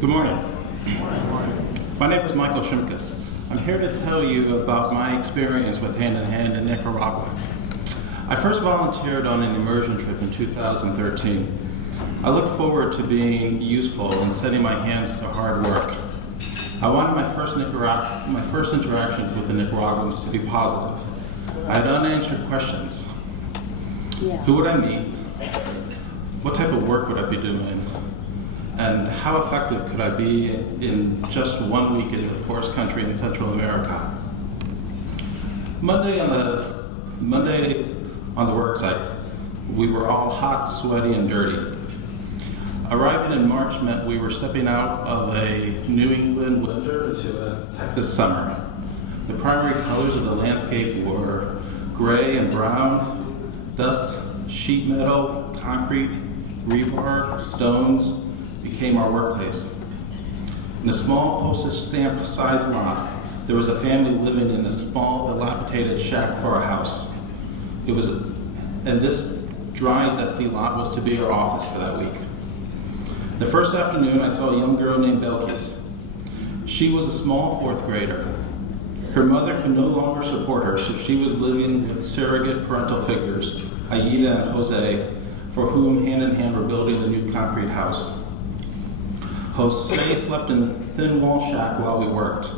Good morning. My name is Michael Shimkus. I'm here to tell you about my experience with Hand in Hand in Nicaragua. I first volunteered on an immersion trip in 2013. I looked forward to being useful and setting my hands to hard work. I wanted my first interactions with the Nicaraguans to be positive. I had unanswered questions. Who would I meet? What type of work would I be doing? And how effective could I be in just 1 week in the poorest country in Central America? Monday on the work site, we were all hot, sweaty, and dirty. Arriving in March meant we were stepping out of a New England winter into a Texas summer. The primary colors of the landscape were gray and brown, dust, sheet metal, concrete, rebar, stones became our workplace. In a small postage stamp sized lot, there was a family living in a small dilapidated shack for a house. And this dry, dusty lot was to be our office for that week. The first afternoon, I saw a young girl named Belkis. She was a small fourth grader. Her mother could no longer support her, so she was living with surrogate parental figures, Aida and Jose, for whom Hand in Hand were building the new concrete house. Jose slept in a thin wall shack while we worked,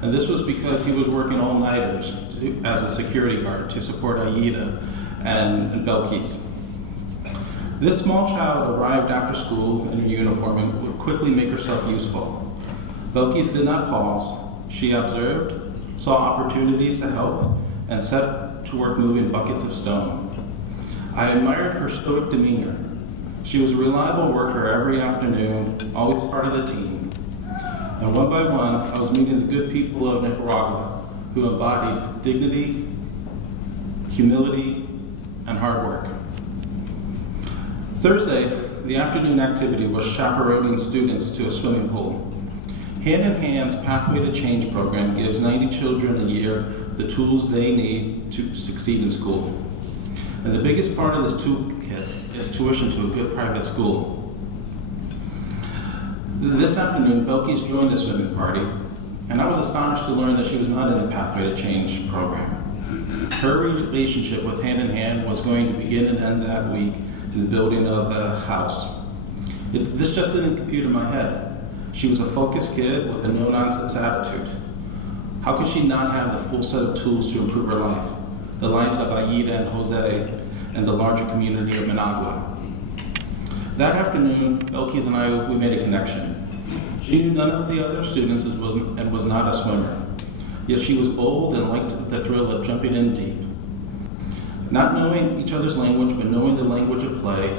and this was because he was working all-nighters as a security guard to support Aida and Belkis. This small child arrived after school in a uniform and would quickly make herself useful. Belkis did not pause. She observed, saw opportunities to help, and set to work moving buckets of stone. I admired her stoic demeanor. She was a reliable worker every afternoon, always part of the team. And one by one, I was meeting the good people of Nicaragua who embodied dignity, humility, and hard work. Thursday, the afternoon activity was chaperoning students to a swimming pool. Hand in Hand's Pathway to Change program gives 90 children a year the tools they need to succeed in school. And the biggest part of this toolkit is tuition to a good private school. This afternoon, Belkis joined the swimming party, and I was astonished to learn that she was not in the Pathway to Change program. Her relationship with Hand in Hand was going to begin and end that week in the building of the house. This just didn't compute in my head. She was a focused kid with a no-nonsense attitude. How could she not have the full set of tools to improve her life, the lives of Aida and Jose, and the larger community of Managua? That afternoon, Belkis and we made a connection. She knew none of the other students and was not a swimmer. Yet she was bold and liked the thrill of jumping in deep. Not knowing each other's language, but knowing the language of play,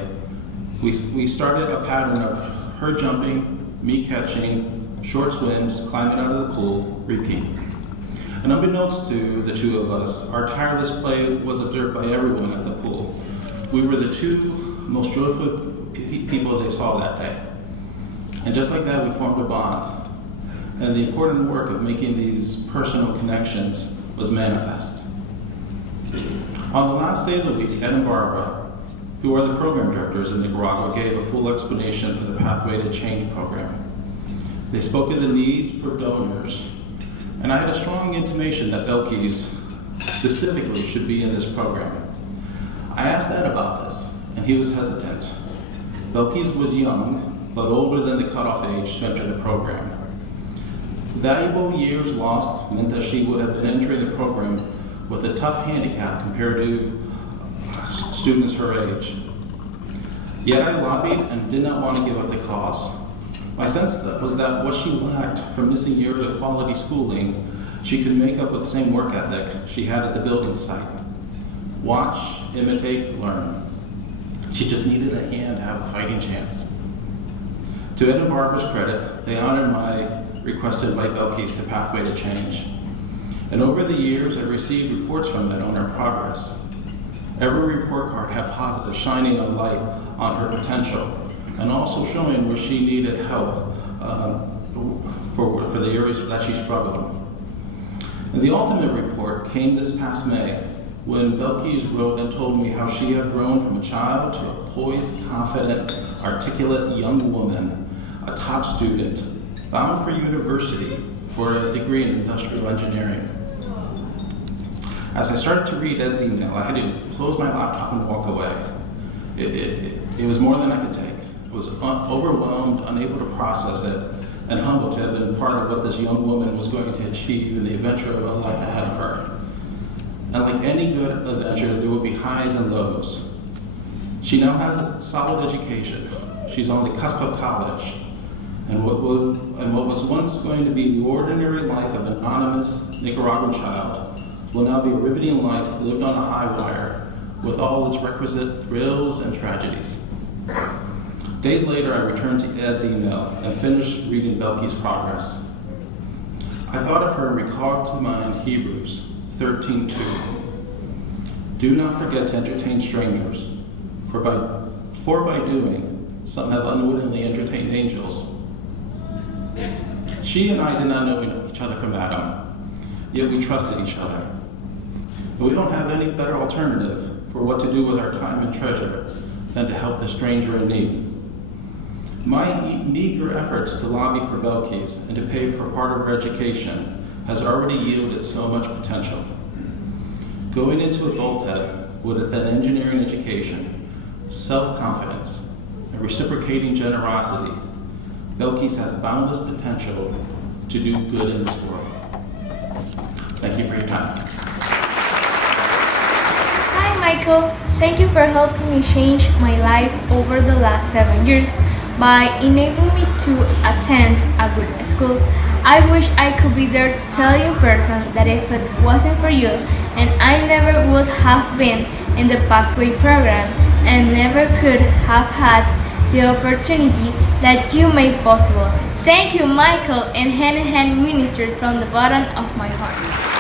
we started a pattern of her jumping, me catching, short swims, climbing out of the pool, repeat. And unbeknownst to the two of us, our tireless play was observed by everyone at the pool. We were the two most joyful people they saw that day. And just like that, we formed a bond. And the important work of making these personal connections was manifest. On the last day of the week, Ed and Barbara, who are the program directors in Nicaragua, gave a full explanation for the Pathway to Change program. They spoke of the need for donors, and I had a strong intimation that Belkis specifically should be in this program. I asked Ed about this, and he was hesitant. Belkis was young, but older than the cutoff age to enter the program. Valuable years lost meant that she would have been entering the program with a tough handicap compared to students her age. Yet I lobbied and did not want to give up the cause. My sense was that what she lacked from missing years of quality schooling, she could make up with the same work ethic she had at the building site. Watch, imitate, learn. She just needed a hand to have a fighting chance. To Ed and Barbara's credit, they honored my request to invite Belkis to Pathway to Change. And over the years, I received reports from them on her progress. Every report card had positive, shining a light on her potential, and also showing where she needed help for the areas that she struggled. And the ultimate report came this past May, when Belkis wrote and told me how she had grown from a child to a poised, confident, articulate young woman, a top student, bound for university for a degree in industrial engineering. As I started to read Ed's email, I had to close my laptop and walk away. It was more than I could take. I was overwhelmed, unable to process it, and humbled to have been part of what this young woman was going to achieve in the adventure of a life ahead of her. And like any good adventure, there will be highs and lows. She now has a solid education. She's on the cusp of college. And what was once going to be the ordinary life of an anonymous Nicaraguan child will now be a riveting life lived on a high wire with all its requisite thrills and tragedies. Days later, I returned to Ed's email and finished reading Belkis' progress. I thought of her and recalled to mind Hebrews 13:2. Do not forget to entertain strangers, for by doing, some have unwittingly entertained angels. She and I did not know each other from Adam, yet we trusted each other. But we don't have any better alternative for what to do with our time and treasure than to help the stranger in need. My meager efforts to lobby for Belkis and to pay for part of her education has already yielded so much potential. Going into adulthood with an engineering education, self-confidence, and reciprocating generosity, Belkis has boundless potential to do good in this world. Thank you for your time. Hi Michael, thank you for helping me change my life over the last 7 years by enabling me to attend a good school. I wish I could be there to tell you in person that if it wasn't for you, and I never would have been in the Pathway program and never could have had the opportunity that you made possible. Thank you, Michael, and hand-in-hand ministered from the bottom of my heart.